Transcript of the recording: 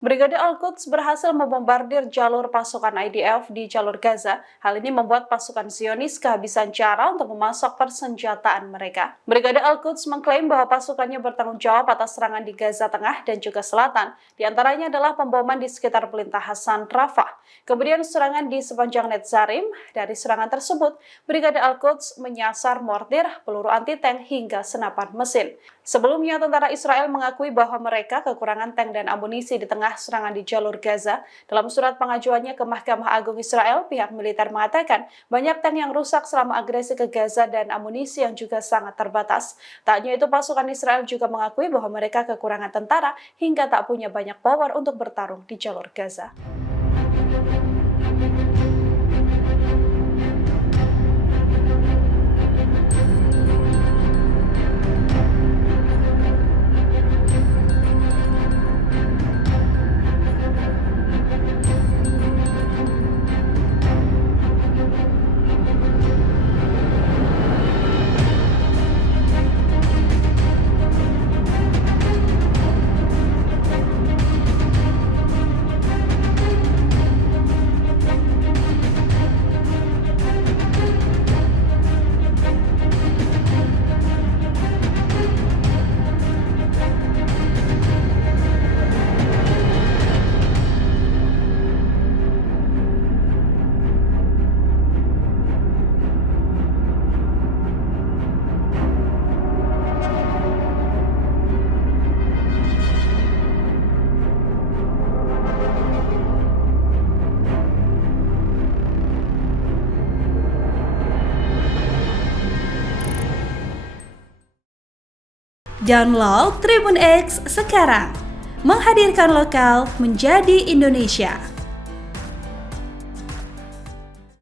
Brigade Al-Quds berhasil membombardir jalur pasukan IDF di jalur Gaza. Hal ini membuat pasukan Zionis kehabisan cara untuk memasok persenjataan mereka. Brigade Al-Quds mengklaim bahwa pasukannya bertanggung jawab atas serangan di Gaza Tengah dan juga Selatan. Di antaranya adalah pemboman di sekitar pelintasan Rafah. Kemudian serangan di sepanjang Netzarim. Dari serangan tersebut, Brigade Al-Quds menyasar mortir, peluru anti-tank hingga senapan mesin. Sebelumnya, tentara Israel mengakui bahwa mereka kekurangan tank dan amunisi di tengah serangan di jalur Gaza. Dalam surat pengajuannya ke Mahkamah Agung Israel, pihak militer mengatakan banyak tank yang rusak selama agresi ke Gaza dan amunisi yang juga sangat terbatas. Tak hanya itu, pasukan Israel juga mengakui bahwa mereka kekurangan tentara hingga tak punya banyak power untuk bertarung di jalur Gaza. Download Tribun X sekarang, menghadirkan lokal menjadi Indonesia.